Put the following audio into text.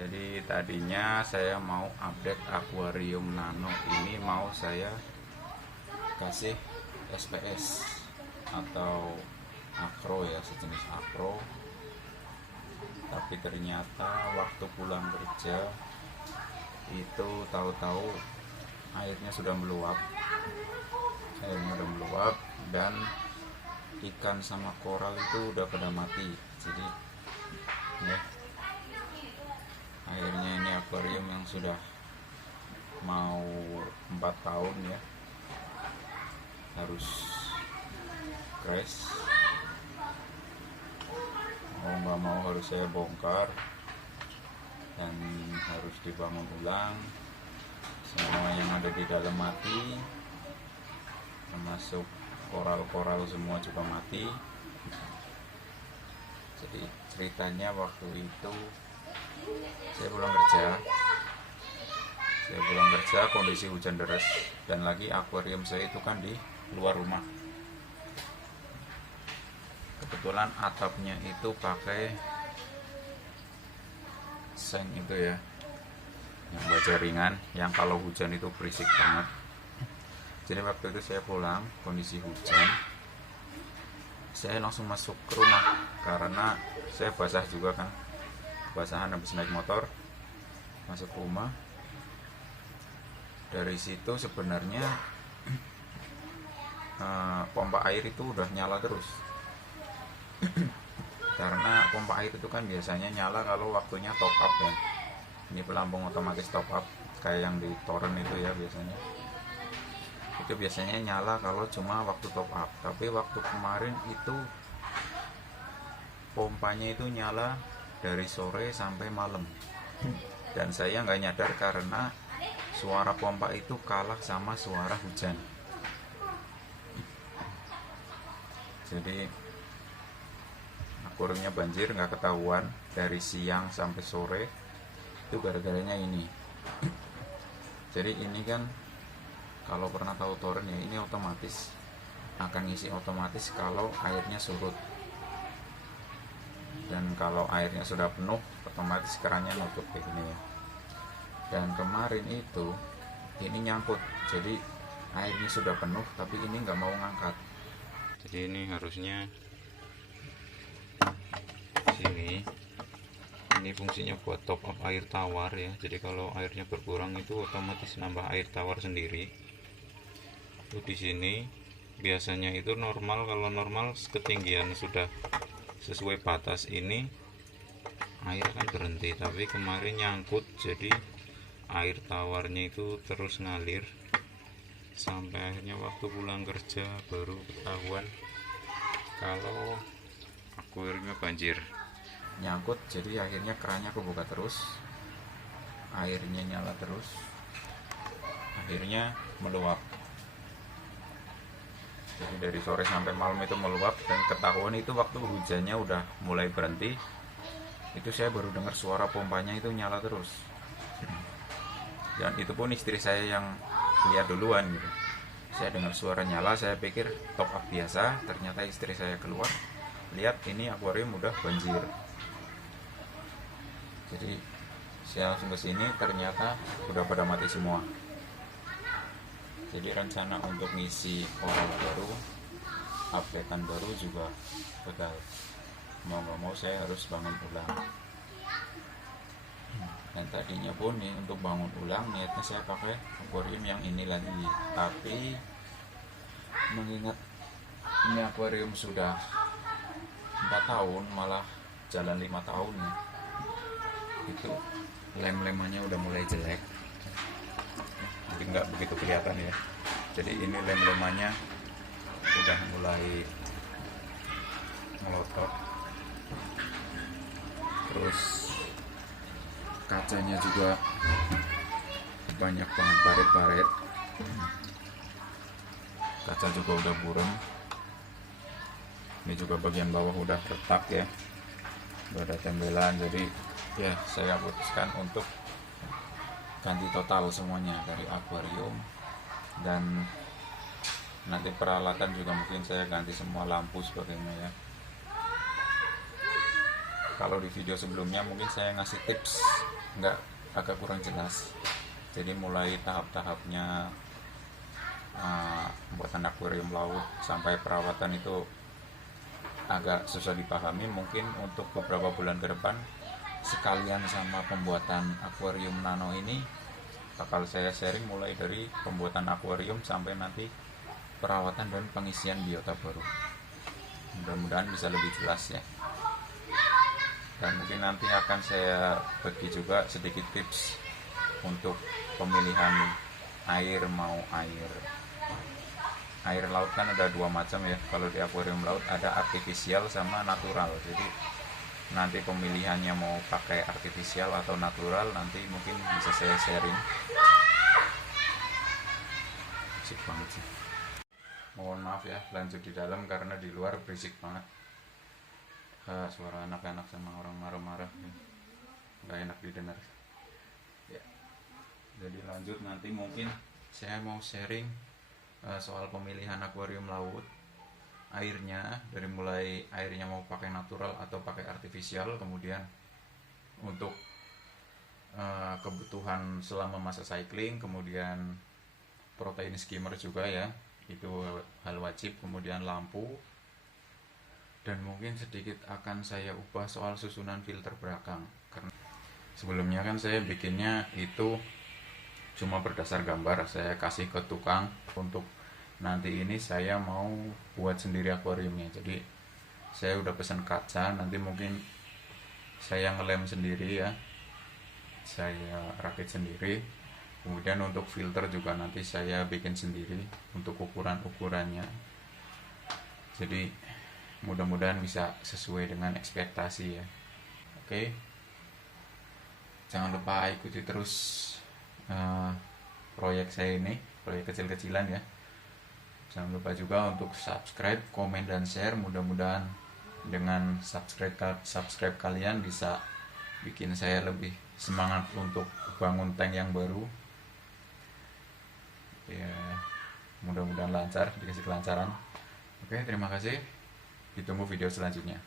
Jadi tadinya saya mau update akuarium nano ini, mau saya kasih SPS atau akro ya, sejenis akro. Tapi ternyata waktu pulang kerja itu tahu-tahu airnya sudah meluap. Dan ikan sama koral itu udah pada mati. Jadi ya, akhirnya ini akuarium yang sudah mau 4 tahun ya harus crash. Mau nggak mau harus saya bongkar dan harus dibangun ulang. Semua yang ada di dalam mati, termasuk koral-koral semua juga mati. Jadi ceritanya waktu itu saya pulang kerja kondisi hujan deras, dan lagi akuarium saya itu kan di luar rumah. Kebetulan atapnya itu pakai seng itu ya, yang baja ringan, yang kalau hujan itu berisik banget. Jadi waktu itu saya pulang kondisi hujan, saya langsung masuk ke rumah karena saya basah juga kan, basahan habis naik motor. Masuk rumah, dari situ sebenarnya pompa air itu udah nyala terus. Karena pompa air itu kan biasanya nyala kalau waktunya top up ya. Ini pelampung otomatis top up kayak yang di torrent itu ya biasanya. Itu biasanya nyala kalau cuma waktu top up. Tapi waktu kemarin itu pompanya itu nyala dari sore sampai malam. Dan saya nggak nyadar karena suara pompa itu kalah sama suara hujan. Jadi akuariumnya banjir nggak ketahuan dari siang sampai sore. Itu gara-garanya ini. Jadi ini kan kalau pernah tahu torrent ya, ini otomatis akan ngisi otomatis kalau airnya surut. Dan kalau airnya sudah penuh, otomatis kerannya nutup kayak gini ya. Dan kemarin itu ini nyangkut, jadi airnya sudah penuh tapi ini nggak mau ngangkat. Jadi ini harusnya sini, ini fungsinya buat top up air tawar ya. Jadi kalau airnya berkurang itu otomatis nambah air tawar sendiri. Itu di sini biasanya itu normal, kalau normal ketinggian sudah sesuai batas ini air akan berhenti, tapi kemarin nyangkut jadi air tawarnya itu terus ngalir sampai akhirnya waktu pulang kerja baru ketahuan kalau akuariumnya banjir. Nyangkut jadi akhirnya kerannya kebuka terus, airnya nyala terus, akhirnya meluap. Jadi dari sore sampai malam itu meluap, dan ketahuan itu waktu hujannya udah mulai berhenti. Itu saya baru dengar suara pompanya itu nyala terus. Dan itu pun istri saya yang lihat duluan gitu. Saya dengar suara nyala, saya pikir top up biasa. Ternyata istri saya keluar, lihat ini akuarium udah banjir. Jadi saya langsung ke sini, ternyata udah pada mati semua. Jadi rencana untuk ngisi koral baru, updatean baru juga gagal. Mau nggak mau saya harus bangun ulang. Dan tadinya pun nih untuk bangun ulang niatnya saya pakai akuarium yang ini lagi. Tapi mengingat ini akuarium sudah 4 tahun, malah jalan 5 tahun ya, itu lem-lemannya udah mulai jelek. Mungkin nggak begitu kelihatan ya. Jadi ini lem-lemannya udah mulai melotot. Terus kacanya juga banyak banget baret-baret. Kaca juga udah burem. Ini juga bagian bawah udah retak ya, udah ada tembelan. Jadi ya saya putuskan untuk ganti total semuanya dari akuarium, dan nanti peralatan juga mungkin saya ganti semua, lampu sebagainya ya. Kalau di video sebelumnya mungkin saya ngasih tips nggak, agak kurang jelas. Jadi mulai tahap-tahapnya pembuatan akuarium laut sampai perawatan itu agak susah dipahami. Mungkin untuk beberapa bulan ke depan sekalian sama pembuatan akuarium nano ini bakal saya sharing mulai dari pembuatan akuarium sampai nanti perawatan dan pengisian biota baru. Mudah-mudahan bisa lebih jelas ya. Dan mungkin nanti akan saya bagi juga sedikit tips untuk pemilihan air. Mau air laut kan ada dua macam ya. Kalau di akuarium laut ada artifisial sama natural. Jadi nanti pemilihannya mau pakai artifisial atau natural nanti mungkin bisa saya sharing. Berisik banget sih. Mohon maaf ya, lanjut di dalam karena di luar berisik banget. Suara anak-anak sama orang marah-marah nggak enak didengar ya. Jadi lanjut, nanti mungkin saya mau sharing soal pemilihan akuarium laut, airnya, dari mulai airnya mau pakai natural atau pakai artifisial, kemudian untuk kebutuhan selama masa cycling, kemudian protein skimmer juga ya, itu hal wajib, kemudian lampu, dan mungkin sedikit akan saya ubah soal susunan filter belakang. Karena sebelumnya kan saya bikinnya itu cuma berdasar gambar, saya kasih ke tukang. Untuk nanti ini saya mau buat sendiri akuariumnya, jadi saya udah pesan kaca, nanti mungkin saya ngelem sendiri ya, saya rakit sendiri. Kemudian untuk filter juga nanti saya bikin sendiri untuk ukuran-ukurannya. Jadi mudah-mudahan bisa sesuai dengan ekspektasi ya. Oke, jangan lupa ikuti terus proyek saya ini, proyek kecil-kecilan ya. Jangan lupa juga untuk subscribe, komen, dan share. Mudah-mudahan dengan subscribe kalian bisa bikin saya lebih semangat untuk bangun tank yang baru ya. Mudah-mudahan lancar, dikasih kelancaran. Oke, terima kasih. Ditunggu video selanjutnya.